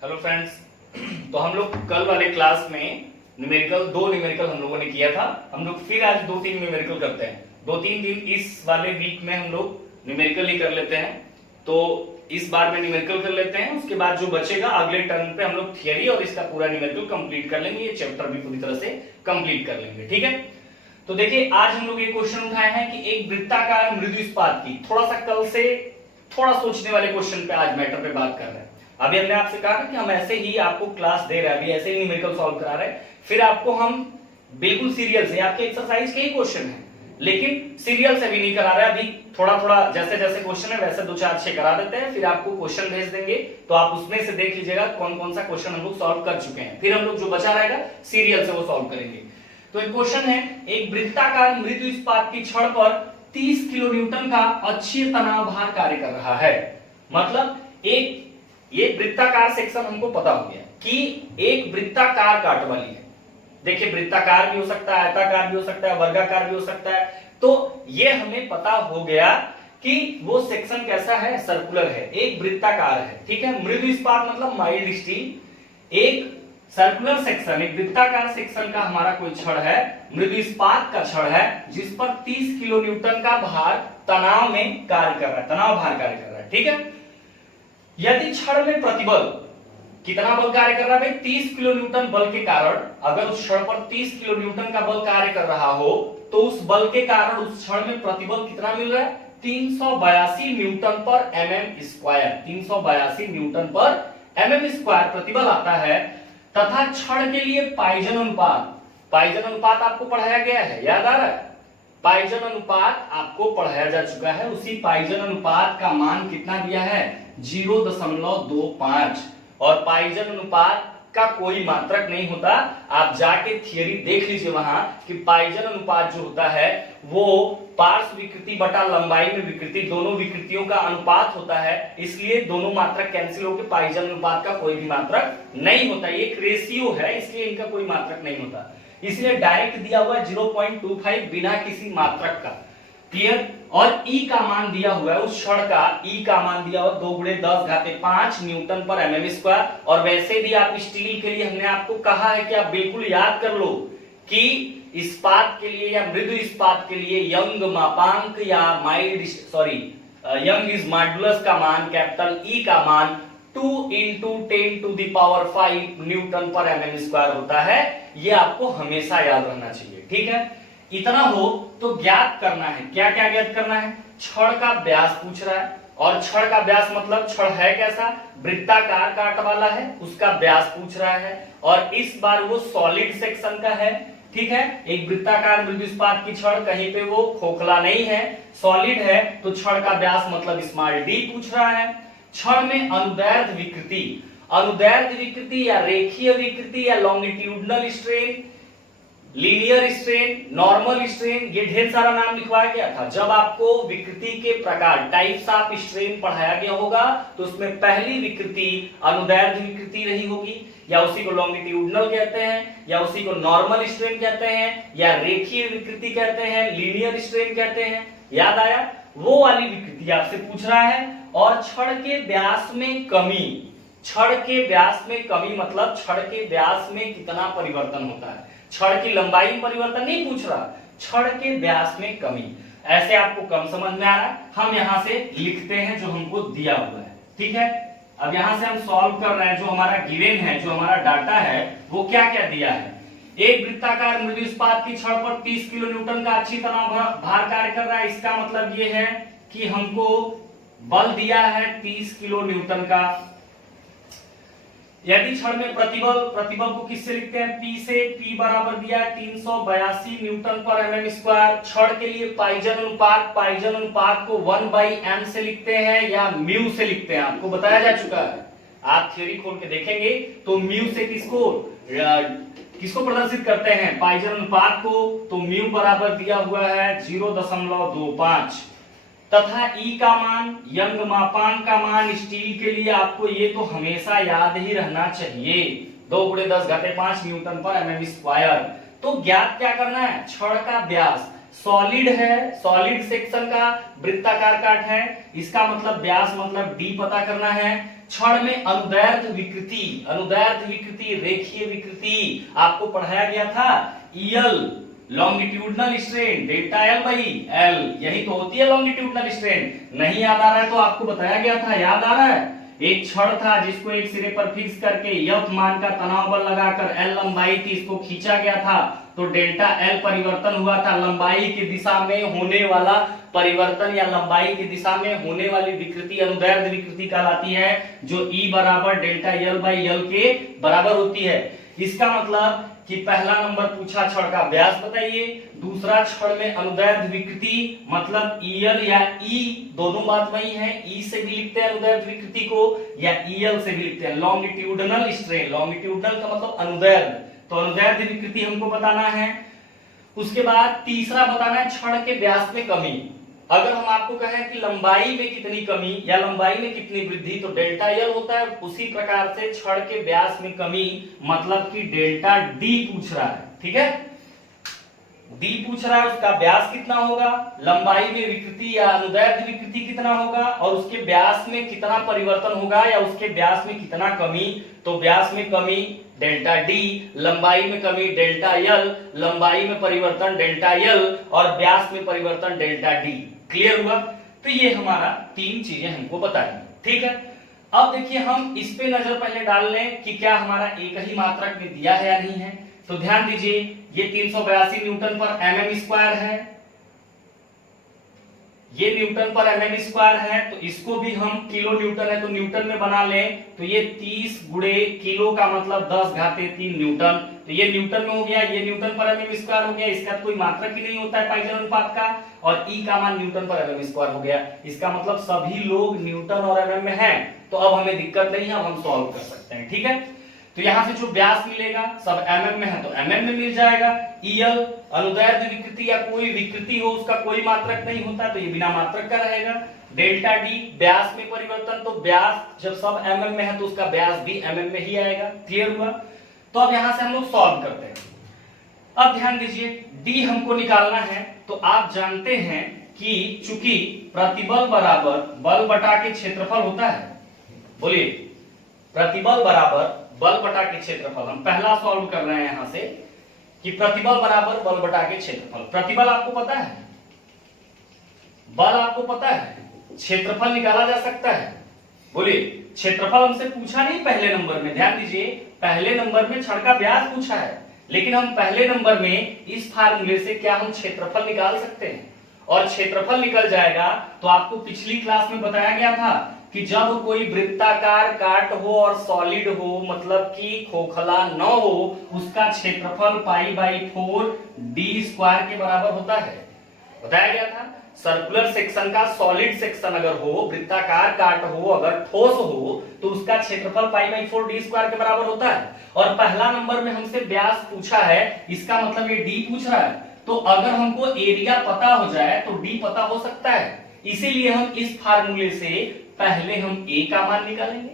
Hello friends. तो हम लोग कल वाले क्लास में दो न्यूमेरिकल हम लोगों ने किया था। हम लोग फिर आज 2-3 न्यूमेरिकल करते हैं। 2-3 दिन इस वाले वीक में हम लोग न्यूमेरिकल ही कर लेते हैं। तो इस बार में न्यूमेरिकल कर लेते हैं, उसके बाद जो बचेगा अगले टर्न पे हम लोग थियरी और इसका पूरा न्यूमेरिकल कंप्लीट कर लेंगे। ये चैप्टर भी पूरी तरह से कंप्लीट कर लेंगे, ठीक है। तो देखिए आज हम लोग ये क्वेश्चन उठाए हैं कि एक वृत्ताकार मृदु इस्पात की, थोड़ा सा कल से थोड़ा सोचने वाले क्वेश्चन पे आज मैटर पे बात कर रहे हैं। अभी हमने आपसे कहा कि हम ऐसे ही आपको क्लास दे रहे हैं, अभी ऐसे ही न्यूमेरिकल सॉल्व करा रहे हैं, फिर आपको हम बिल्कुल सीरियल से आपके एक्सरसाइज के ही क्वेश्चन हैं, लेकिन सीरियल से भी नहीं करा रहे। अभी थोड़ा थोड़ा जैसे जैसे क्वेश्चन है वैसे 2-4-6 करा देते हैं, फिर आपको क्वेश्चन भेज देंगे तो आप उसमें से देख लीजिएगा कौन कौन सा क्वेश्चन हम लोग सॉल्व कर चुके हैं, फिर हम लोग जो बचा रहेगा सीरियल से वो सॉल्व करेंगे। तो एक क्वेश्चन है, एक वृत्ताकार मृदु इस्पात की छड़ पर 30 किलो न्यूटन का अक्षीय तनाव भार कार्य कर रहा है। मतलब एक ये वृत्ताकार सेक्शन हमको पता हो गया कि एक वृत्ताकार काट वाली है। देखिए वृत्ताकार भी हो सकता है, आयताकार भी हो सकता है, वर्गाकार भी हो सकता है। तो ये हमें पता हो गया कि वो सेक्शन कैसा है, सर्कुलर है, एक वृत्ताकार है, ठीक है। मृदु इस्पात मतलब माइल्ड स्टील। एक सर्कुलर सेक्शन, एक वृत्ताकार सेक्शन का हमारा कोई छड़ है, मृदु इस्पात का छड़ है, जिस पर 30 किलो न्यूटन का भार तनाव में कार्य कर रहा है, तनाव भार कार्य कर रहा है, ठीक है। यदि छड़ में प्रतिबल, कितना बल कार्य कर रहा है भाई, 30 किलो न्यूटन बल के कारण, अगर उस छड़ पर 30 किलो न्यूटन का बल कार्य कर रहा हो तो उस बल के कारण उस छड़ में प्रतिबल कितना मिल रहा है, 382 न्यूटन पर mm स्क्वायर, 382 न्यूटन पर mm स्क्वायर प्रतिबल आता है। तथा छड़ के लिए पाइजन अनुपात, पाइजन अनुपात आपको पढ़ाया गया है, याद आ रहा है, पाइजन अनुपात आपको पढ़ाया जा चुका है। उसी पाइजन अनुपात का मान कितना दिया है, 0.25। और पाइजन अनुपात का कोई मात्रक नहीं होता, आप जाके थियरी देख लीजिए वहां कि पाइजन अनुपात जो होता है वो पार्श्व विकृति बटा लंबाई में विकृति, दोनों विकृतियों का अनुपात होता है। इसलिए दोनों मात्रक कैंसिल होकर पाइजन अनुपात का कोई भी मात्रक नहीं होता। ये एक रेशियो है, इसलिए इनका कोई मात्रक नहीं होता, इसलिए डायरेक्ट दिया हुआ 0.25 बिना किसी मात्रक का, क्लियर। और E का मान दिया हुआ है उस छड़ का, E का मान दिया हुआ 2×10⁵ न्यूटन पर mm स्क्वायर। और वैसे भी आप स्टील के लिए हमने आपको कहा है कि आप बिल्कुल याद कर लो कि इस्पात के लिए या मृदु इस्पात के लिए यंग मापांक या यंग मॉड्यूलस का मान, कैपिटल E का मान 2 × 10⁵ न्यूटन पर mm स्क्वायर होता है। ये आपको हमेशा याद रहना चाहिए, ठीक है। इतना हो तो ज्ञात करना है, क्या क्या ज्ञात करना है, छड़ का व्यास पूछ रहा है। और छड़ का व्यास मतलब छड़ है कैसा, वृत्ताकार काट वाला है, उसका व्यास पूछ रहा है। और इस बार वो सॉलिड सेक्शन का है, ठीक है। एक वृत्ताकार मृदु इस्पात की छड़, कहीं पे वो खोखला नहीं है, सॉलिड है, तो छड़ का व्यास मतलब स्मॉल d पूछ रहा है। छड़ में अनुदैर्ध्य विकृति, अनुदैर्ध्य विकृति या रेखीय विकृति या longitudinal strain, linear strain, normal strain, ये ढेर सारा नाम लिखवाया गया था। जब आपको विकृति के प्रकार, टाइप्स ऑफ स्ट्रेन पढ़ाया गया होगा तो उसमें पहली विकृति अनुदैर्ध्य विकृति रही होगी, या उसी को लॉन्गिट्यूडनल कहते हैं, या उसी को नॉर्मल स्ट्रेन कहते हैं, या रेखीय विकृति कहते हैं, लीनियर स्ट्रेन कहते हैं। याद आया, वो वाली विकृति आपसे पूछ रहा है। और छड़ के व्यास में कमी, छड़ के व्यास में कमी मतलब छड़ के व्यास में कितना परिवर्तन होता है, छड़ की लंबाई में परिवर्तन नहीं पूछ रहा, छड़ के व्यास में कमी। ऐसे आपको कम समझ में आ रहा है, हम यहां से लिखते हैं जो हमको दिया हुआ है, ठीक है। अब यहां से हम सॉल्व कर रहे हैं, जो हमारा गिवन है, जो हमारा डाटा है वो क्या क्या दिया है। एक वृत्ताकार मृदु इस्पात की छड़ पर 30 किलो न्यूटन का अक्षीय तनाव भार कार्य कर रहा है। इसका मतलब ये है कि हमको बल दिया है 30 किलो न्यूटन का। यदि छड़ में प्रतिबल, प्रतिबल को किससे लिखते हैं, P से, P बराबर दिया है 382 न्यूटन पर mm स्क्वायर। छड़ के लिए पाइजन अनुपात, पाइजन अनुपात को 1/m से लिखते हैं या म्यू से लिखते हैं, आपको बताया जा चुका है। आप थ्योरी खोल के देखेंगे तो म्यू से किसको प्रदर्शित करते हैं, पाइजन अनुपात को, तो म्यू बराबर दिया हुआ है 0.25। तथा E का मान, यंग मापांक का मान स्टील के लिए आपको ये तो हमेशा याद ही रहना चाहिए, 2×10⁵ न्यूटन पर mm स्क्वायर। तो ज्ञात क्या करना है, छड़ का व्यास, सॉलिड है, सॉलिड सेक्शन का वृत्ताकार काट है, इसका मतलब व्यास मतलब डी पता करना है। छड़ में अनुदैर्ध्य विकृति, अनुदैर्ध्य विकृति, रेखीय विकृति आपको पढ़ाया गया था। ईल longitudinal strain delta L by L, यही तो होती है लॉन्गिट्यूडनल स्ट्रेन। नहीं याद आ रहा है तो आपको बताया गया था, याद आ रहा है? एक छड़ था जिसको एक सिरे पर फिक्स करके F मान का तनाव बल लगाकर L लंबाई थी, इसको खींचा गया था तो डेल्टा L परिवर्तन हुआ था। लंबाई की दिशा में होने वाला परिवर्तन या लंबाई की दिशा में होने वाली विकृति अनुदैर्ध्य विकृति कहलाती है, जो E बराबर डेल्टा L बाई L के बराबर होती है। इसका मतलब कि पहला नंबर पूछा छड़ का व्यास बताइए, दूसरा छड़ में अनुदैर्ध्य विकृति मतलब ईएल या ई, दोनों बात वही है। ई से भी लिखते हैं अनुदैर्ध्य विकृति को या ईएल से भी लिखते हैं। लॉन्गिट्यूडनल स्ट्रेन, लॉन्गिट्यूडनल का मतलब अनुदैर्ध्य, तो अनुदैर्ध्य विकृति हमको बताना है। उसके बाद तीसरा बताना है छड़ के व्यास में कमी। अगर हम आपको कहें कि लंबाई में कितनी कमी या लंबाई में कितनी वृद्धि तो डेल्टा एल होता है, उसी प्रकार से छड़ के व्यास में कमी मतलब कि डेल्टा डी पूछ रहा है। ठीक है, डी पूछ रहा है, उसका व्यास कितना होगा, लंबाई में विकृति या अनुदैर्ध्य विकृति कितना होगा और उसके व्यास में कितना परिवर्तन होगा या उसके व्यास में कितना कमी। तो व्यास में कमी डेल्टा डी, लंबाई में कमी डेल्टा एल, लंबाई में परिवर्तन डेल्टा एल और व्यास में परिवर्तन डेल्टा डी। क्लियर हुआ? तो ये हमारा तीन चीजें हमको बताएंगे। ठीक है, अब देखिए हम इस पे नजर पहले डाल लें कि क्या हमारा एक ही मात्रक में दिया है या नहीं है। तो ध्यान दीजिए, ये 382 न्यूटन पर mm स्क्वायर है, ये न्यूटन पर mm स्क्वायर है, तो इसको भी हम किलो न्यूटन है तो न्यूटन में बना लें तो ये 30 गुणे किलो का मतलब 10 घाते 3 न्यूटन, तो ये न्यूटन में हो गया, ये न्यूटन पर mm स्क्वायर हो गया। इसका कोई मात्रक ही नहीं होता है पाइजन अनुपात का, और E का मान न्यूटन पर mm स्क्वायर हो गया। इसका मतलब सभी लोग न्यूटन और mm में हैं, तो अब हमें दिक्कत नहीं है, अब हम सॉल्व कर सकते हैं। ठीक है, तो यहां से जो व्यास मिलेगा सब mm में है तो mm में मिल जाएगा। ईएल अनुदैर्ध्य विकृति या कोई विकृति हो उसका कोई मात्रक नहीं होता तो ये बिना मात्रक का रहेगा। डेल्टा डी व्यास में परिवर्तन, तो व्यास जब सब mm में है तो उसका व्यास भी mm में ही आएगा। क्लियर हुआ? तो अब यहां से हम लोग सॉल्व करते हैं। अब ध्यान दीजिए, डी हमको निकालना है तो आप जानते हैं कि चूंकि प्रतिबल बराबर बल बटा के क्षेत्रफल होता है, बोलिए प्रतिबल बराबर बल बटा के क्षेत्रफल, हम पहला सॉल्व कर रहे हैं यहां से कि प्रतिबल बराबर बल बटा के क्षेत्रफल। प्रतिबल आपको पता है, बल आपको पता है, क्षेत्रफल निकाला जा सकता है। बोलिए, क्षेत्रफल हमसे पूछा नहीं पहले नंबर में, ध्यान दीजिए पहले नंबर में छड़ का व्यास पूछा है, लेकिन हम पहले नंबर में इस फार्मूले से क्या हम क्षेत्रफल निकाल सकते हैं, और क्षेत्रफल निकल जाएगा तो आपको पिछली क्लास में बताया गया था कि जब कोई वृत्ताकार काट हो और सॉलिड हो मतलब कि खोखला न हो, उसका क्षेत्रफल पाई बाई 4 डी स्क्वायर के बराबर होता है, बताया गया था। सर्कुलर सेक्शन का सॉलिड सेक्शन अगर हो, वृत्ताकार काट हो, अगर ठोस हो तो उसका क्षेत्रफल पाई बाई 4 डी स्क्वायर के बराबर होता है। और पहला नंबर में हमसे व्यास पूछा है, इसका मतलब ये डी पूछ रहा है, तो अगर हमको एरिया पता हो जाए तो डी पता हो सकता है। इसीलिए हम इस फार्मूले से पहले हम ए का मान निकालेंगे,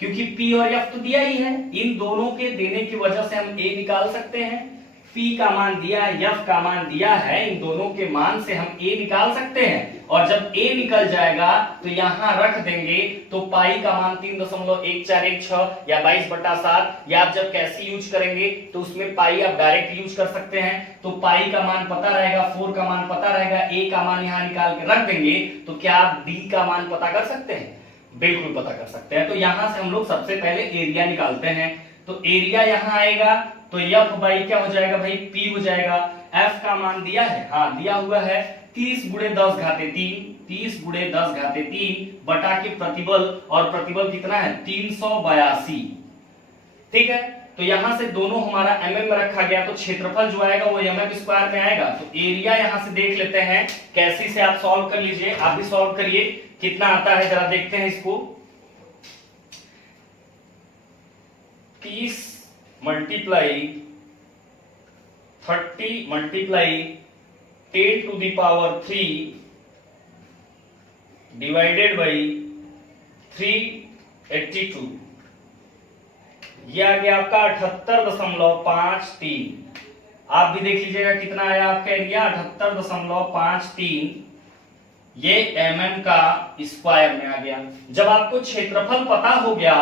क्योंकि पी और एफ तो दिया ही है, इन दोनों के देने की वजह से हम ए निकाल सकते हैं। पी का मान दिया है, एफ का मान दिया है, इन दोनों के मान से हम ए निकाल सकते हैं। और जब ए निकल जाएगा तो यहां रख देंगे तो पाई का मान 3.1416 या 22/7, या आप जब कैसे यूज करेंगे तो उसमें पाई आप डायरेक्ट यूज कर सकते हैं। तो पाई का मान पता रहेगा, 4 का मान पता रहेगा, ए का मान यहां निकाल के रख देंगे, तो क्या आप डी का मान पता कर सकते हैं? बिल्कुल पता कर सकते हैं। तो यहां से हम लोग सबसे पहले एरिया निकालते हैं, तो एरिया यहां आएगा तो एफ बाई क्या हो जाएगा भाई, पी हो जाएगा। एफ का मान दिया है, हाँ दिया हुआ है 30 गुणे 10 घाते 3, 30 गुणे 10 घाते 3 बटा के प्रतिबल, और प्रतिबल कितना है 382। ठीक है, तो यहां से दोनों हमारा mm में रखा गया तो क्षेत्रफल जो आएगा वो mm स्क्वायर में आएगा। तो एरिया यहां से देख लेते हैं, कैसे से आप सॉल्व कर लीजिए, आप भी सॉल्व करिए, कितना आता है जरा देखते हैं इसको। 30 multiply 30 multiply 10 to the power 3 divided by 382, यह आ गया आपका 78.53। आप भी देख लीजिएगा कितना आया आपका एरिया 78.53, ये mm का स्क्वायर में आ गया। जब आपको क्षेत्रफल पता हो गया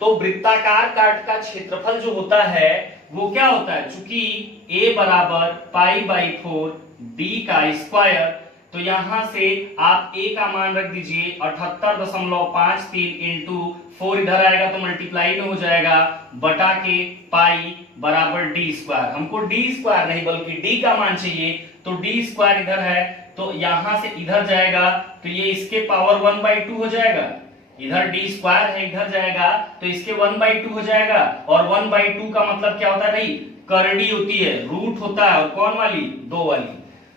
तो वृत्ताकार काट का क्षेत्रफल जो होता है वो क्या होता है, चूंकि a बराबर π/4 d का स्क्वायर, तो यहां से आप a का मान रख दीजिए 78.53 इंटू 4 इधर आएगा तो मल्टीप्लाई में हो जाएगा बटा के पाई बराबर डी स्क्वायर। हमको डी स्क्वायर नहीं बल्कि डी का मान चाहिए, तो डी स्क्वायर इधर है तो यहां से इधर जाएगा तो ये इसके पावर 1/2 हो जाएगा, इधर डी स्क्वायर है इधर जाएगा तो इसके 1/2 हो जाएगा। और 1/2 का मतलब क्या होता है भाई, करड़ी होती है, रूट होता है, और कौन वाली, 2 वाली।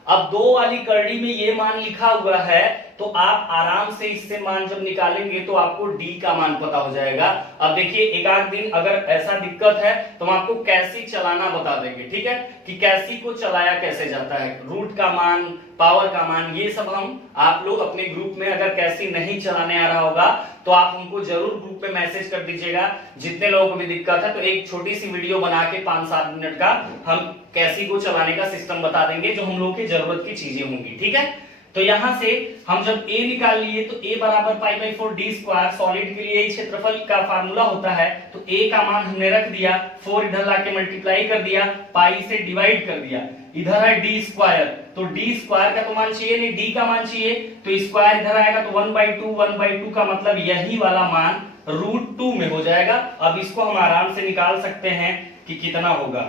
अब 2 वाली करड़ी में ये मान लिखा हुआ है तो आप आराम से इससे मान जब निकालेंगे तो आपको डी का मान पता हो जाएगा। अब देखिए एक आध दिन अगर ऐसा दिक्कत है तो हम आपको कैसी चलाना बता देंगे, ठीक है, कि कैसी को चलाया कैसे जाता है, रूट का मान, पावर का मान, ये सब हम आप लोग अपने ग्रुप में अगर कैसी नहीं चलाने आ रहा होगा तो आप हमको जरूर ग्रुप में मैसेज कर दीजिएगा। जितने लोगों को भी दिक्कत है तो एक छोटी सी वीडियो बना के 5-7 मिनट का हम कैसी को चलाने का सिस्टम बता देंगे जो हम लोग की जरूरत की चीजें होंगी, ठीक है। तो यहां से हम जब a निकाल लिए तो a बराबर π/4 d स्क्वायर, सॉलिड के लिए क्षेत्रफल का फार्मूला होता है, तो a का मान हमने रख दिया, 4 इधर लाके मल्टीप्लाई कर दिया, पाई से डिवाइड कर दिया, इधर है d स्क्वायर, तो d स्क्वायर का तो मान चाहिए नहीं, d का मान चाहिए, तो स्क्वायर इधर आएगा तो 1/2 का मतलब यही वाला मान √2 में हो जाएगा। अब इसको हम आराम से निकाल सकते हैं कि कितना होगा,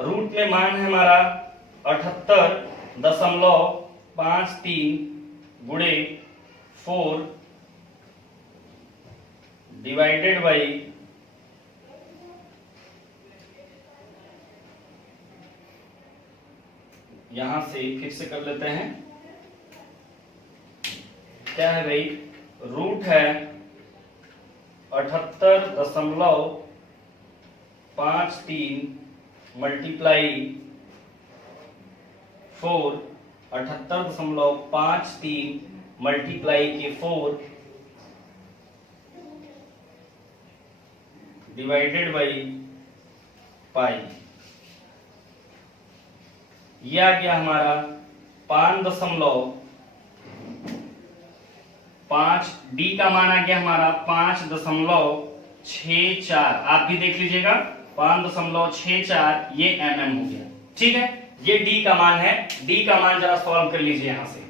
रूट में मान है हमारा 78.53 गुणे 4 डिवाइडेड बाई यहां से फिर से कर लेते हैं, क्या है भाई, रूट है 78.53 मल्टीप्लाई 4, 78.53 मल्टीप्लाई के 4 डिवाइडेड बाई पाई, ये आ गया हमारा 5.5, डी का मान आ गया हमारा 5.64, आप भी देख लीजिएगा 5.64, ये mm हो गया, ठीक है। ये डी का मान है, डी का मान जरा सॉल्व कर लीजिए यहां से,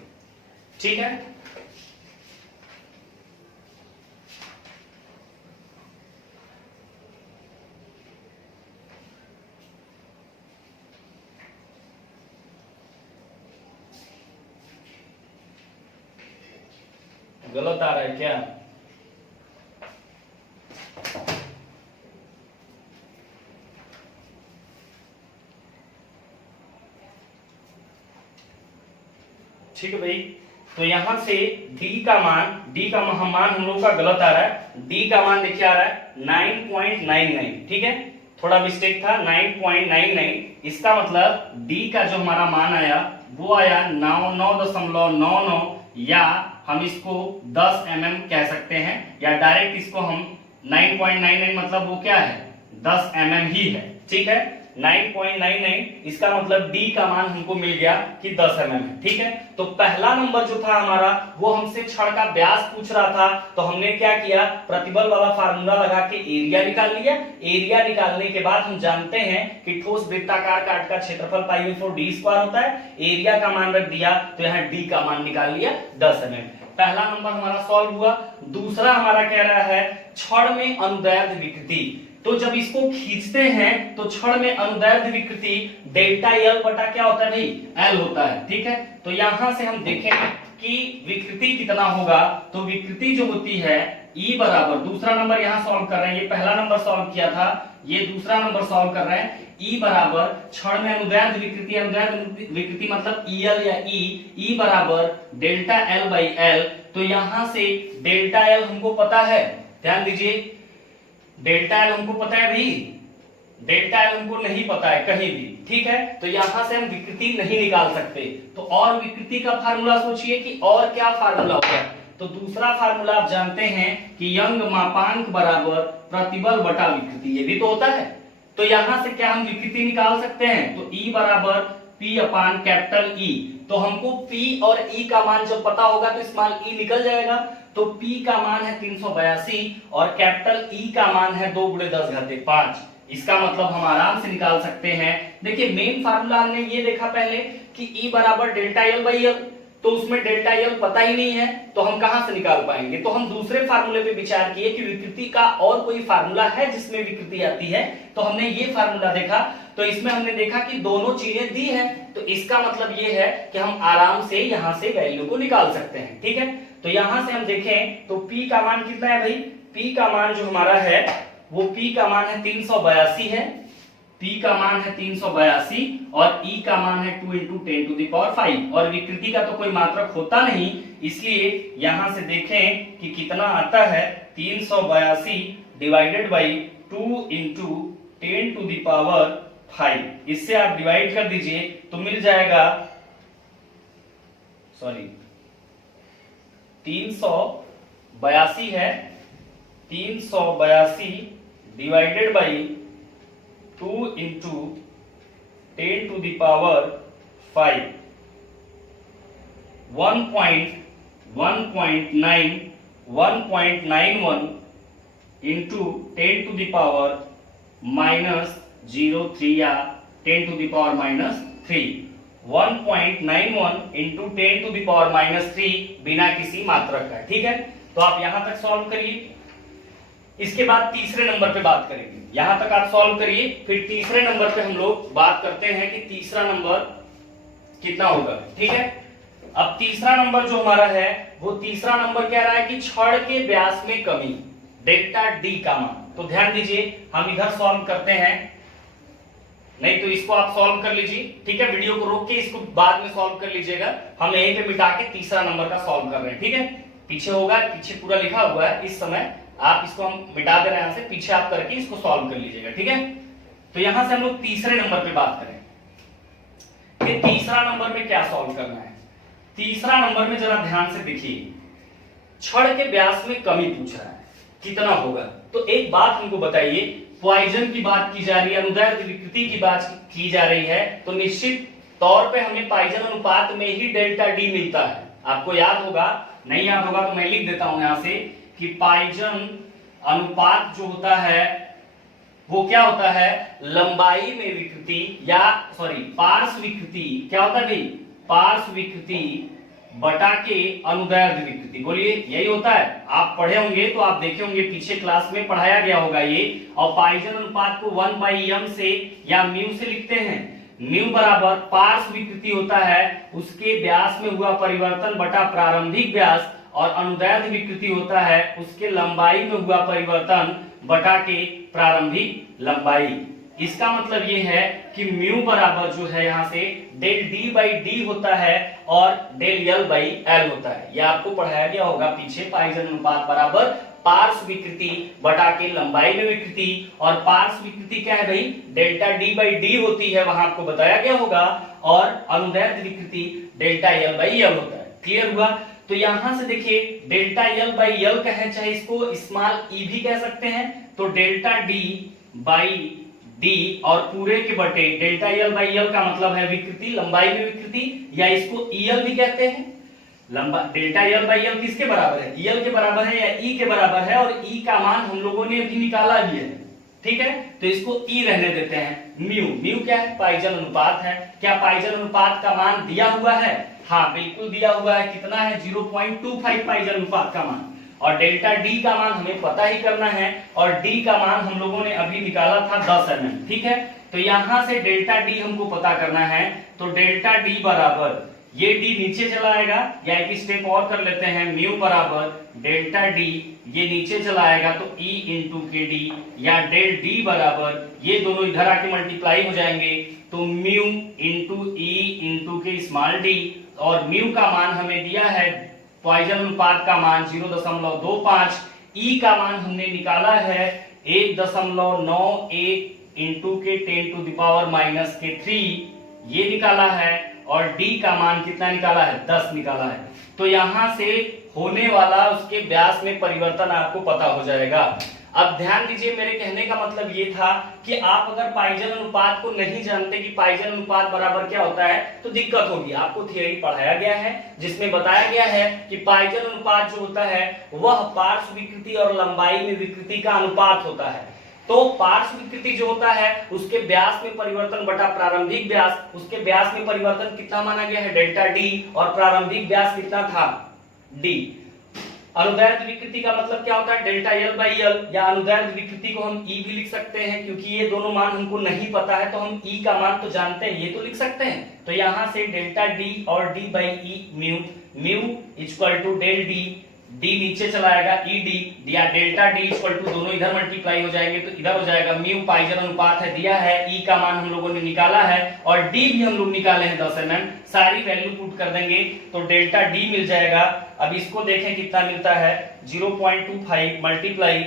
ठीक है। गलत आ रहा है क्या, ठीक है भाई। तो यहां से d का मान हम लोग का गलत आ रहा है, d का मान देखिए आ रहा है 9.99, ठीक है, थोड़ा मिस्टेक था, 9.99। इसका मतलब d का जो हमारा मान आया वो आया 9.99, या हम इसको 10 mm कह सकते हैं, या डायरेक्ट इसको हम 9.99 मतलब वो क्या है, 10 mm ही है, ठीक है। 9.99 इसका मतलब d का मान हमको मिल गया कि 10 mm है, ठीक है। तो पहला नंबर जो था हमारा वो हमसे छड़ का व्यास पूछ रहा था, तो हमने क्या किया, प्रतिबल वाला फार्मूला लगा के एरिया निकाल लिया। एरिया निकालने के बाद हम जानते हैं कि ठोस वृत्ताकार काट का क्षेत्रफल π/4 d स्क्वायर होता है, एरिया का मान रख दिया तो यहाँ d का मान निकाल लिया 10 mm। पहला नंबर हमारा सॉल्व हुआ। दूसरा हमारा कह रहा है छड़ में अनुदैर्ध्य विकृति, तो जब इसको खींचते हैं तो छड़ में अनुदैर्ध्य विकृति डेल्टा एल बटा क्या होता है भाई, एल होता है, ठीक है। तो यहां से हम देखेंगे कि विकृति कितना होगा, तो विकृति जो होती है E बराबर, दूसरा नंबर यहाँ सॉल्व कर रहे हैं, ये पहला नंबर सॉल्व किया था, ये दूसरा नंबर सॉल्व कर रहे हैं। E बराबर छड़ में अनुदैर्ध्य विकृति, अनुदैर्ध्य विकृति मतलब EL या E बराबर डेल्टा एल बाई एल। तो यहां से डेल्टा एल हमको पता है, ध्यान दीजिए, डेल्टा एल हमको पता है भाई, डेल्टा एल हमको नहीं पता है कहीं भी, ठीक है। तो यहां से हम विकृति नहीं निकाल सकते, तो और विकृति का फार्मूला सोचिए कि और क्या फार्मूला होगा। तो दूसरा फार्मूला आप जानते हैं कि यंग मापांक बराबर प्रतिबल बटा विकृति, ये भी तो होता है, तो यहां से क्या हम विकृति निकाल सकते हैं, तो E बराबर P अपान कैपिटल E। तो हमको P और E का मान जब पता होगा तो स्मॉल e निकल जाएगा। तो P का मान है 382 और कैपिटल E का मान है 2 × 10⁵ इसका मतलब हम आराम से निकाल सकते हैं। देखिए मेन फार्मूला हमने ये देखा पहले कि E बराबर डेल्टा L बाई L, तो उसमें डेल्टा L पता ही नहीं है तो हम कहां से निकाल पाएंगे। तो हम दूसरे फार्मूले पे विचार किए कि विकृति का और कोई फार्मूला है जिसमें विकृति आती है, तो हमने ये फार्मूला देखा। तो इसमें हमने देखा कि दोनों चीजें दी है, तो इसका मतलब ये है कि हम आराम से यहां से वैल्यू को निकाल सकते हैं। ठीक है, तो यहां से हम देखें तो P का मान कितना है भाई, P का मान जो हमारा है वो P का मान है 382 है, P का मान है 382 और E का मान है 2 × 10⁵ और विकृति का तो कोई मात्रक होता नहीं, इसलिए यहां से देखें कि कितना आता है 382 डिवाइडेड बाई 2 × 10⁵। इससे आप डिवाइड कर दीजिए तो मिल जाएगा 382 है, 382 डिवाइडेड बाई 2 × 10⁵ 1.91 into 10⁻⁻03 या 10⁻⁻3 1.91 into 10⁻⁻3 बिना किसी मात्रक का। ठीक है, तो आप यहां तक सॉल्व करिए। इसके बाद तीसरे नंबर पे बात करेंगे, यहां तक आप सॉल्व करिए, फिर तीसरे नंबर पे हम लोग बात करते हैं कि तीसरा नंबर कितना होगा। ठीक है, अब तीसरा नंबर जो हमारा है वो तीसरा नंबर कह रहा है कि छड़ के व्यास में कमी डेल्टा डी का मान। तो ध्यान दीजिए हम इधर सॉल्व करते हैं, नहीं तो इसको आप सॉल्व कर लीजिए। ठीक है, वीडियो को रोक के इसको बाद में सॉल्व कर लीजिएगा, हम यहीं पे मिटा के तीसरा नंबर का सॉल्व कर रहे हैं। ठीक है, पीछे होगा, पीछे पूरा लिखा हुआ है, इस समय आप इसको हम मिटा दे रहे हैं, यहां से पीछे आप करके इसको सॉल्व कर लीजिएगा। ठीक है, तो यहां से हम लोग तीसरे नंबर पे बात करें कि तीसरा नंबर में क्या सॉल्व करना है। तीसरा नंबर में जरा ध्यान से देखिए, छड़ के व्यास में कमी पूछ रहा है, कितना होगा। तो एक बात हमको बताइए, पॉइजन की बात की जा रही है, अनुदैर्ध्य विकृति की बात की जा रही है, तो निश्चित तौर पे हमें पॉइजन अनुपात में ही डेल्टा डी मिलता है। आपको याद होगा, नहीं याद होगा तो मैं लिख देता हूं यहां से कि पॉइजन अनुपात जो होता है वो क्या होता है, लंबाई में विकृति या पार्श्व विकृति, क्या होता है भाई, पार्श्व विकृति बटा के अनुदैर्ध्य विकृति। बोलिए यही होता है, आप पढ़े होंगे तो आप देखे होंगे, पीछे क्लास में पढ़ाया गया होगा ये। और पॉइजन अनुपात को 1/m से या म्यू से लिखते हैं। म्यू बराबर पार्श्व विकृति होता है उसके व्यास में हुआ परिवर्तन बटा प्रारंभिक व्यास, और अनुदैर्ध्य विकृति होता है उसके लंबाई में हुआ परिवर्तन बटा के प्रारंभिक लंबाई। इसका मतलब ये है कि म्यू बराबर जो है यहां से डेल डी बाई डी होता है और डेल यल बाई एल होता है। यह आपको पढ़ाया गया होगा पीछे, पॉइजन अनुपात बराबर पार्श्व विकृति बटा के लंबाई में विकृति, और पार्श्व विकृति क्या है भाई, डेल्टा डी बाई डी होती है, वहां आपको बताया गया होगा, और अनुदैर्ध्य विकृति डेल्टा यल बाई यल होता है। क्लियर हुआ। तो यहां से देखिए डेल्टा यल बाई यल कहे, चाहे इसको स्मॉल ई भी कह सकते हैं, तो डेल्टा डी बाई डी और पूरे के बटे डेल्टा यल बाई यल का मतलब है विकृति, लंबाई में विकृति, या इसको ईएल भी कहते हैं। लंबा डेल्टा यल बाई यल किसके बराबर है, ईएल के बराबर है या ई के बराबर है, और ई का मान हम लोगों ने अभी निकाला भी है। ठीक है, तो इसको ई रहने देते हैं। म्यू, म्यू क्या है, पॉइजन अनुपात है। क्या पॉइजन अनुपात का मान दिया हुआ है, हाँ बिल्कुल दिया हुआ है, कितना है 0.25 पॉइजन अनुपात का मान, और डेल्टा डी का मान हमें पता ही करना है, और डी का मान हम लोगों ने अभी निकाला था 10 mm। ठीक है, तो यहां से डेल्टा डी हमको पता करना है, तो डेल्टा डी बराबर, ये डी नीचे चला आएगा, या एक स्टेप और कर लेते हैं, म्यू बराबर डेल्टा डी, ये नीचे चला आएगा तो ई इंटू के डी, या डेल डी बराबर, ये दोनों इधर आके मल्टीप्लाई हो जाएंगे, तो म्यू इंटू ई इंटू के स्मॉल डी, और म्यू का मान हमें दिया है पॉइजन अनुपात का मान 0.25, ई का मान हमने निकाला है 1.91 इंटू के 10⁻⁻3, ये निकाला है, और डी का मान कितना निकाला है, 10 निकाला है। तो यहां से होने वाला उसके व्यास में परिवर्तन आपको पता हो जाएगा। अब ध्यान दीजिए, मेरे कहने का मतलब ये था कि आप अगर पाइजन अनुपात को नहीं जानते कि पाइजन अनुपात बराबर क्या होता है तो दिक्कत होगी। आपको थियरी पढ़ाया गया है जिसमें बताया गया है कि पाइजन अनुपात जो होता है वह पार्श्व विकृति और लंबाई में विकृति का अनुपात होता है। तो पार्श्व विकृति जो होता है उसके व्यास में परिवर्तन बटा प्रारंभिक व्यास, उसके व्यास में परिवर्तन कितना माना गया है डेल्टा डी, और प्रारंभिक व्यास कितना था डी। अनुदैर्ध्य विकृति का मतलब क्या होता है डेल्टा एल बाई एल, या अनुदैर्ध्य विकृति को हम ई भी लिख सकते हैं क्योंकि ये दोनों मान हमको नहीं पता है तो हम ई का मान तो जानते हैं, ये तो लिख सकते हैं। तो यहां से डेल्टा डी और D by E mu, mu equal to del D, D नीचे चला आएगा ई डी, या डेल्टा डी इक्वल टू दोनों इधर मल्टीप्लाई हो जाएंगे तो इधर हो जाएगा म्यू, पाइजन अनुपात है दिया है, ई का मान हम लोगों ने निकाला है और डी भी हम लोग निकाले हैं 10 mm, सारी वैल्यू पुट कर देंगे तो डेल्टा डी मिल जाएगा। अब इसको देखें कितना मिलता है 0.25 multiply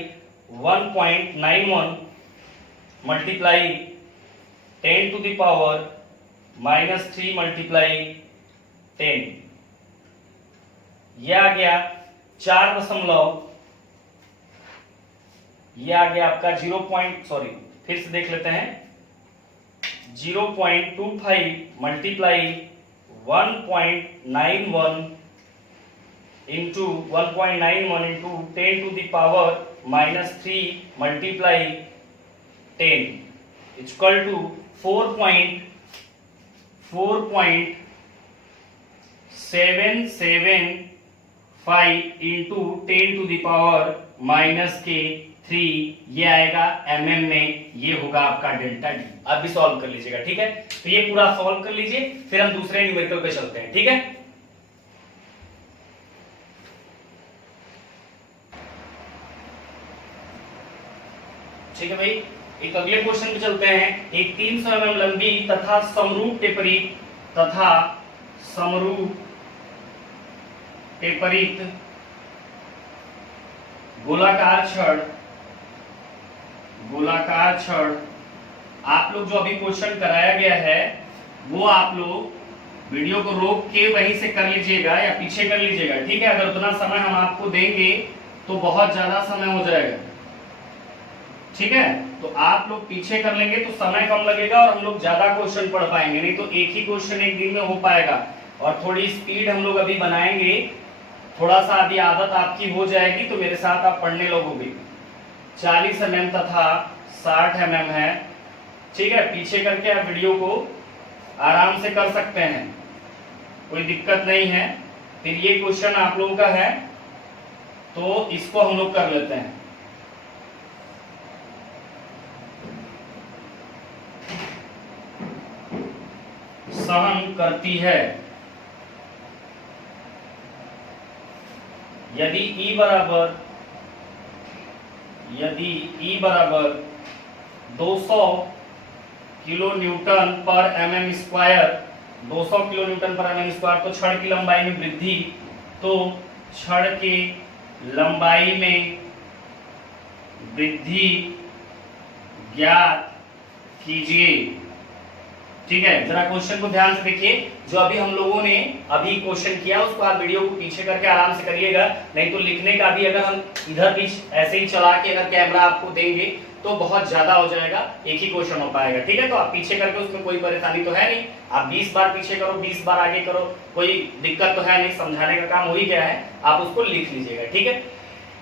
1.91 multiply 10 to the power -3 multiply 10, यह आ गया 4 ये आ गया आपका 0. फिर से देख लेते हैं 0.25 multiply 1.91 into 1.91 into 10 to the power -3 multiply 10 equal to 4.775 into 10 to the power -3, ये आएगा mm में, ये होगा आपका डेल्टा डी। अब भी सॉल्व कर लीजिएगा, ठीक है। तो ये पूरा सॉल्व कर लीजिए, फिर हम दूसरे न्यूमेरिकल पे चलते हैं, ठीक है। ठीक है भाई, एक अगले क्वेश्चन पे चलते हैं। एक 300 mm लंबी तथा समरूप टेपरित गोलाकार छड़, आप लोग जो अभी क्वेश्चन कराया गया है वो आप लोग वीडियो को रोक के वहीं से कर लीजिएगा या पीछे कर लीजिएगा, ठीक है। अगर उतना समय हम आपको देंगे तो बहुत ज्यादा समय हो जाएगा, ठीक है। तो आप लोग पीछे कर लेंगे तो समय कम लगेगा और हम लोग ज्यादा क्वेश्चन पढ़ पाएंगे, नहीं तो एक ही क्वेश्चन एक दिन में हो पाएगा। और थोड़ी स्पीड हम लोग अभी बनाएंगे, थोड़ा सा अभी आदत आपकी हो जाएगी तो मेरे साथ आप पढ़ने लगोगे। 40 mm तथा 60 mm है, ठीक है। पीछे करके आप वीडियो को आराम से कर सकते हैं, कोई दिक्कत नहीं है। फिर ये क्वेश्चन आप लोगों का है तो इसको हम लोग कर लेते हैं। सहन करती है यदि E बराबर 200 किलो न्यूटन पर mm स्क्वायर, 200 किलो न्यूटन पर mm स्क्वायर, तो छड़ की लंबाई में वृद्धि, तो छड़ की लंबाई में वृद्धि ज्ञात कीजिए, ठीक है। जरा क्वेश्चन को ध्यान से देखिए, जो अभी हम लोगों ने अभी क्वेश्चन किया उसको आप वीडियो को पीछे करके आराम से करिएगा, नहीं तो लिखने का भी अगर हम इधर भी ऐसे ही चला के अगर कैमरा आपको देंगे तो बहुत ज्यादा हो जाएगा, एक ही क्वेश्चन हो पाएगा, ठीक है। तो आप पीछे करके, उसमें कोई परेशानी तो है नहीं, आप 20 बार पीछे करो 20 बार आगे करो, कोई दिक्कत तो है नहीं, समझाने का काम हो ही गया है, आप उसको लिख लीजिएगा, ठीक है।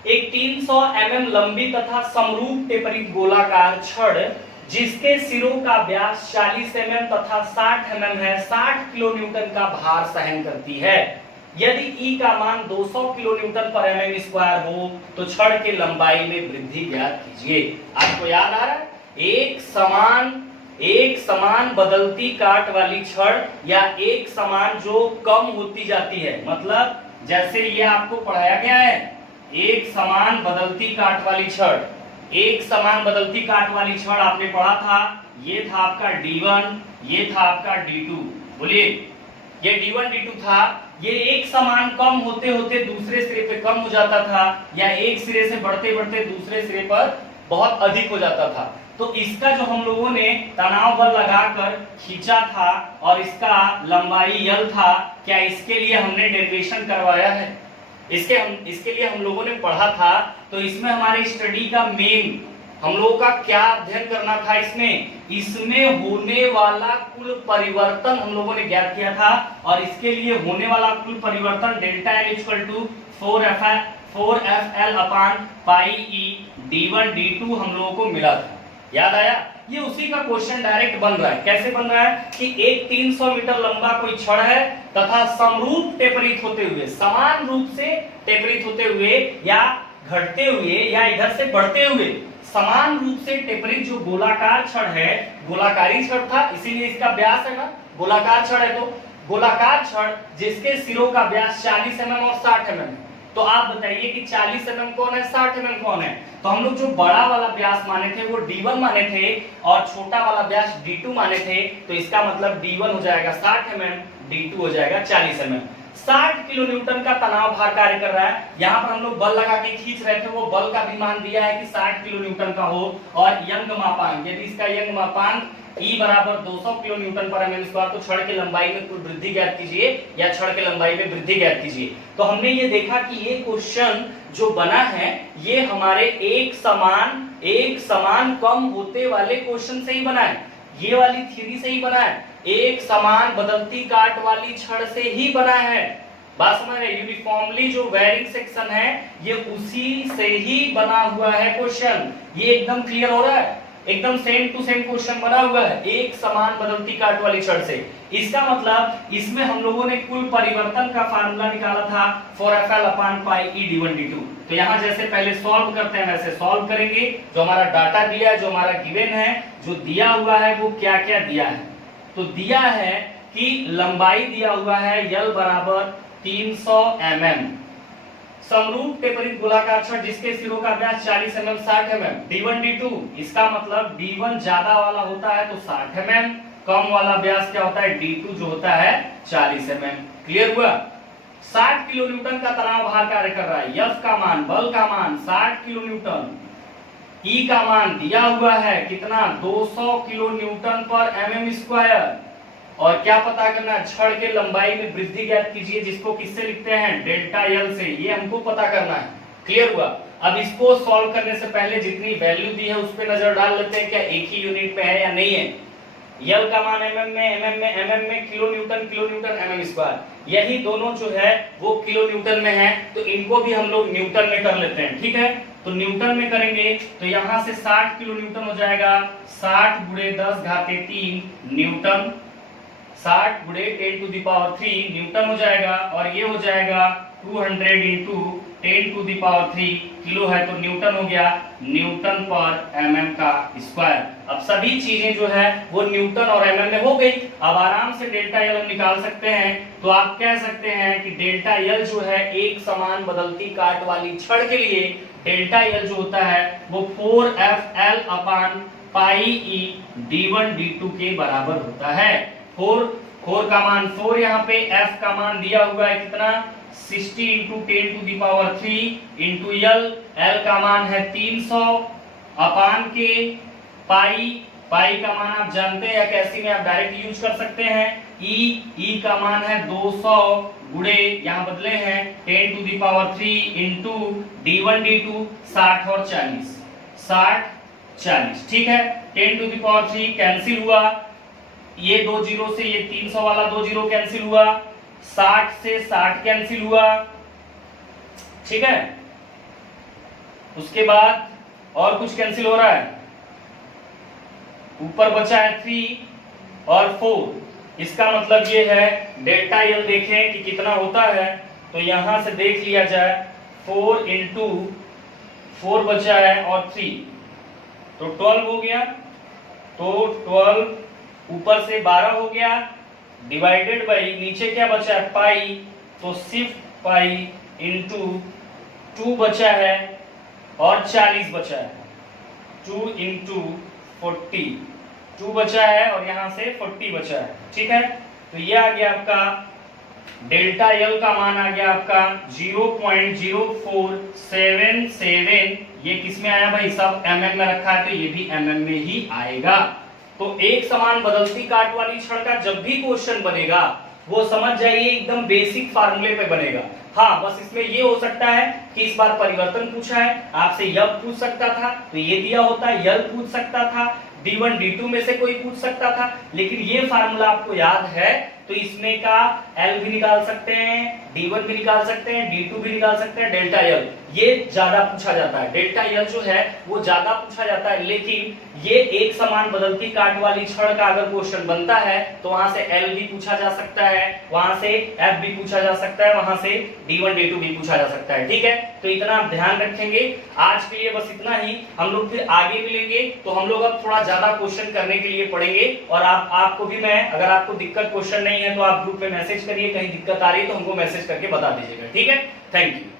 एक 300 mm लंबी तथा समरूप टेपरित गोलाकार छड़ जिसके सिरों का व्यास 40 mm तथा 60 mm है, 60 किलो न्यूटन का भार सहन करती है। यदि E का मान 200 किलो न्यूटन पर mm स्क्वायर हो तो छड़ के लंबाई में वृद्धि ज्ञात कीजिए। आपको याद आ रहा है, एक समान बदलती काट वाली छड़ या एक समान जो कम होती जाती है, मतलब जैसे ये आपको पढ़ाया गया है, एक समान बदलती काट वाली छड़, एक समान बदलती काट वाली छड़ आपने पढ़ा था, ये था आपका D1, ये था आपका D2, बोलिए, ये D1 D2 था, ये एक समान कम होते होते दूसरे सिरे पे कम हो जाता था, या एक सिरे से बढ़ते बढ़ते दूसरे सिरे पर बहुत अधिक हो जाता था। तो इसका जो हम लोगों ने तनाव बल लगाकर खींचा था और इसका लंबाई L था, क्या इसके लिए हमने डेरिवेशन करवाया है? इसके लिए हम लोगों ने पढ़ा था। तो इसमें हमारे स्टडी का मेन हम लोगों का क्या अध्ययन करना था, इसमें होने वाला कुल परिवर्तन हम लोगों ने ज्ञात किया था, और इसके लिए होने वाला कुल परिवर्तन delta L equal to 4FL upon pi E d1 d2 हम लोगों को मिला था। याद आया? ये उसी का क्वेश्चन डायरेक्ट बन रहा है। कैसे बन रहा है कि एक 300 मीटर लंबा कोई छड़ है तथा समरूप टेपरित होते हुए, समान रूप से टेपरित होते हुए या घटते हुए या इधर से बढ़ते हुए समान रूप से टेपरित जो गोलाकार छड़ है, गोलाकारी छड़ था इसीलिए इसका व्यास है ना, गोलाकार छड़ है, तो गोलाकार छड़ जिसके सिरों का व्यास 40 mm और 60 mm, तो आप बताइए कि 40 mm कौन है, 60 mm कौन है? तो हम लोग जो बड़ा वाला व्यास माने थे वो d1 माने थे और छोटा वाला व्यास d2 माने थे, तो इसका मतलब d1 हो जाएगा 60 mm, d2 हो जाएगा 40 mm। 60 किलो न्यूटन का तनाव भार कार्य कर रहा है। यहाँ पर हम लोग बल लगा के खींच रहे थे, वो बल का भी मान दिया है कि 60 किलो न्यूटन का हो, और यंग मापांक, यदि इसका यंग मापांक E बराबर 200 किलो न्यूटन पर mm स्क्वायर, तो छड़ की लंबाई में कुल वृद्धि ज्ञात कीजिए या छड़ की लंबाई में वृद्धि ज्ञात कीजिए। तो हमने ये देखा कि ये क्वेश्चन जो बना है ये हमारे एक समान कम होते वाले क्वेश्चन से ही बना है, ये वाली थ्योरी से ही बना है, एक समान बदलती काट वाली छड़ से ही बना है। बात समझ रहे? यूनिफॉर्मली जो वेरिंग सेक्शन है ये उसी से ही बना हुआ है क्वेश्चन। ये एकदम क्लियर हो रहा है? एकदम सेम टू सेम क्वेश्चन बना हुआ है एक समान बदलती काट वाली छड़ से। इसका मतलब इसमें हम लोगों ने कुल परिवर्तन का फार्मूला निकाला था 4FL upon pi E d1 d2। तो यहाँ जैसे पहले सॉल्व करते हैं वैसे सॉल्व करेंगे। जो हमारा डाटा दिया है, जो हमारा गिवन है, जो दिया हुआ है वो क्या क्या दिया है, तो दिया है कि लंबाई दिया हुआ है L बराबर 300 mm, समरूप टेपरित गोलाकार छड़ जिसके सिरों का व्यास 40 mm 60 mm, d1 d2, इसका मतलब d1 ज्यादा वाला होता है तो 60 mm, कम वाला व्यास क्या होता है d2 जो होता है 40 mm। क्लियर हुआ? 60 किलो न्यूटन का तनाव भार कार्य कर रहा है। F का मान, बल का मान 60 किलो न्यूटन, E का मान दिया हुआ है कितना 200 किलो न्यूटन पर mm स्क्वायर, और क्या पता करना, छड़ के लंबाई में वृद्धि ज्ञात कीजिए, जिसको किससे लिखते हैं डेल्टा एल से, ये हमको पता करना है। क्लियर हुआ? अब इसको सॉल्व करने से पहले जितनी वैल्यू दी है उस पर नजर डाल लेते हैं, क्या एक ही यूनिट में है या नहीं है। यल का मान mm में, किलो न्यूटन mm स्क्वायर, यही दोनों जो है वो किलो न्यूटन में है, तो इनको भी हम लोग न्यूटन में कर लेते हैं। ठीक है, तो न्यूटन में करेंगे तो यहाँ से 60 किलो न्यूटन हो जाएगा, 60 गुणे 10⁻³ न्यूटन, 60 गुणे 10⁻³ न्यूटन हो जाएगा, और ये हो जाएगा 200 इंटू 10⁻³ किलो है, तो न्यूटन हो गया न्यूटन पर mm का स्क्वायर। अब सभी चीजें जो है वो न्यूटन और mm में हो गई। अब आराम से डेल्टा एल हम निकाल सकते हैं, तो आप कह सकते हैं कि डेल्टा एल जो है एक समान बदलती काट वाली छड़ के लिए डेल्टा एल जो होता है वो 4FL upon pi E d1 d2 के बराबर होता है। 4 का मान 4 यहाँ पे, F का मान दिया हुआ है कितना 60 इंटू 10⁻³ इंटू L का मान है 300 अपान के पाई का मान आप जानते हैं या कैसी में आप डायरेक्ट यूज कर सकते हैं, E का मान है 200 गुणे यहाँ बदले हैं 10⁻³ इंटू d1 d2 60 और 40, 60 40। ठीक है, 10⁻³ कैंसिल हुआ, ये 2 जीरो से ये 300 वाला 2 जीरो कैंसिल हुआ, 60 से 60 कैंसिल हुआ। ठीक है, उसके बाद और कुछ कैंसिल हो रहा है, ऊपर बचा है 3 और 4। इसका मतलब ये है डेल्टा एल देखें कि कितना होता है, तो यहां से देख लिया जाए 4 इंटू 4 बचा है और 3 तो 12 हो गया, तो 12 ऊपर से 12 हो गया डिवाइडेड बाई नीचे क्या बचा है पाई, तो सिर्फ पाई इंटू 2 बचा है और 40 बचा है, 2 इंटू 40 2 बचा है और यहां से 40 बचा है। ठीक है, तो ये आ गया आपका डेल्टा एल का मान आ गया आपका 0.0477। ये किसमें आया भाई, सब mm में रखा है तो ये भी mm में ही आएगा। तो एक समान बदलती काट वाली छड़ का जब भी क्वेश्चन बनेगा वो समझ जाइए एकदम बेसिक फार्मूले पे बनेगा। हाँ, बस इसमें ये हो सकता है कि इस बार परिवर्तन पूछा है, आपसे यब पूछ सकता था तो ये दिया होता, यल पूछ सकता था, D1 D2 में से कोई पूछ सकता था, लेकिन ये फार्मूला आपको याद है तो इसमें का L भी निकाल सकते हैं, D1 भी निकाल सकते हैं, D2 भी निकाल सकते हैं, डेल्टा L ये ज्यादा पूछा जाता है, डेल्टा L जो है वो ज्यादा पूछा जाता है, लेकिन ये एक समान बदलती काट वाली छड़ का अगर क्वेश्चन बनता है तो वहां से L भी पूछा जा सकता है, वहां से F भी पूछा जा सकता है, वहां से D1 D2 भी पूछा जा सकता है। ठीक है, तो इतना आप ध्यान रखेंगे। आज के लिए बस इतना ही, हम लोग फिर आगे मिलेंगे तो हम लोग अब थोड़ा ज्यादा क्वेश्चन करने के लिए पढ़ेंगे। और आपको भी मैं, अगर आपको दिक्कत क्वेश्चन नहीं है तो आप ग्रुप में मैसेज करिए, कहीं दिक्कत आ रही है तो हमको मैसेज करके बता दीजिएगा। ठीक है, थैंक यू।